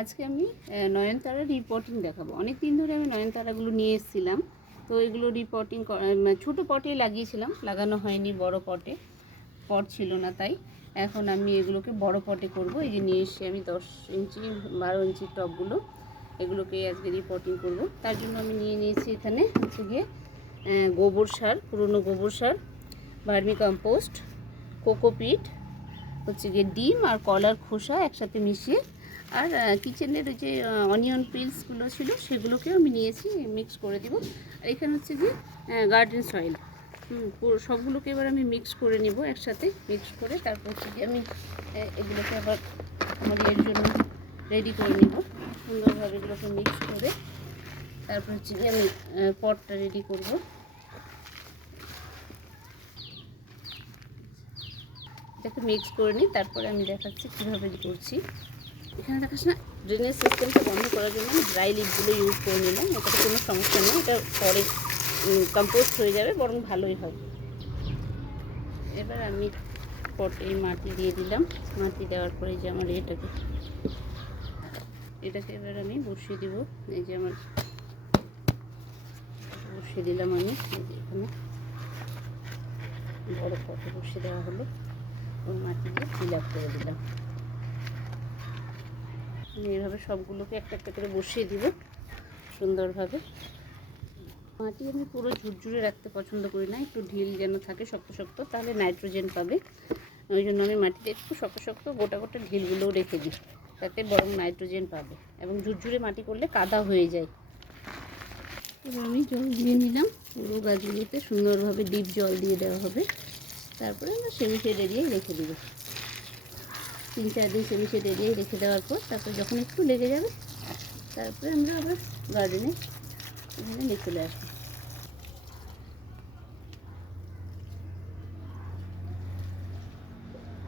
আজকে আমি নয়নতারার রিপোর্টিং দেখাবো। অনেক দিন ধরে আমি নয়নতারাগুলো নিয়ে এসেছিলাম, তো এগুলো রিপোর্টিং ছোটো পটে লাগিয়েছিলাম, লাগানো হয়নি বড় পট ছিল না, তাই এখন আমি এগুলোকে বড় পটে করব। এই যে নিয়ে এসে আমি 10 ইঞ্চি 12 ইঞ্চির টবগুলো, এগুলোকে আজকে রিপোর্টিং করব। তার জন্য আমি নিয়ে নিয়েছি এখানে হচ্ছে গিয়ে গোবর সার, পুরনো গোবর সার, ভার্মি কম্পোস্ট, কোকোপিট, হচ্ছে গিয়ে ডিম আর কলার খোসা একসাথে মিশিয়ে, আর কিচেনের ওই যে অনিয়ন পিলসগুলো ছিল সেগুলোকেও আমি নিয়েছি, মিক্স করে দেবো। আর এখানে হচ্ছে গিয়ে গার্ডেন সয়েল, পুরো সবগুলোকে এবার আমি মিক্স করে নেব একসাথে। মিক্স করে তারপর হচ্ছে গিয়ে আমি এগুলোকে আবার আমার এর জন্য রেডি করে নেব সুন্দরভাবে। এগুলোকে মিক্স করে তারপর হচ্ছে গিয়ে আমি পটটা রেডি করব। এটাকে মিক্স করে নিই, তারপরে আমি দেখাচ্ছি কীভাবে করছি। এখানে দেখাস না, ড্রেনেজ সিস্টেমটা বন্ধ করার জন্য আমি ড্রাই লিপগুলো ইউজ করে নিলাম। এটাতে কোনো সমস্যা নেই, এটা পরে কম্পোস্ট হয়ে যাবে, বরং ভালোই হয়। এবার আমি পটে মাটি দিয়ে দিলাম। মাটি দেওয়ার পরে যে আমার এটাকে এবার আমি বসিয়ে দিব। এই যে আমার বসিয়ে দিলাম আমি, এই যে এখানে বড় পটে বসিয়ে দেওয়া হলো, ওই মাটি দিয়ে ফিল আপ করে দিলাম। আমি এইভাবে সবগুলোকে একটা একটা করে বসিয়ে দিব সুন্দরভাবে। মাটি আমি পুরো ঝুরঝুরে রাখতে পছন্দ করি না, একটু ঢিল যেন থাকে, শক্ত শক্ত, তাহলে নাইট্রোজেন পাবে। ওই জন্য আমি মাটিতে একটু শক্ত শক্ত গোটা গোটা ঢিলগুলোও রেখে দিই, তাতে বরং নাইট্রোজেন পাবে। এবং ঝুরঝুরে মাটি করলে কাদা হয়ে যায়। এবার আমি জল দিয়ে নিলাম, পুরো গাছগুলোতে সুন্দরভাবে ডিপ জল দিয়ে দেওয়া হবে। তারপরে আমরা সেমি শেড এরিয়ায় রেখে দেবো। 3-4 দিন সেমি শেড এরিয়ায় রেখে দেওয়ার পর তারপরে যখন একটু লেগে যাবে, তারপরে আমরা আবার গার্ডেনে এখানে নিয়ে চলে আসবো।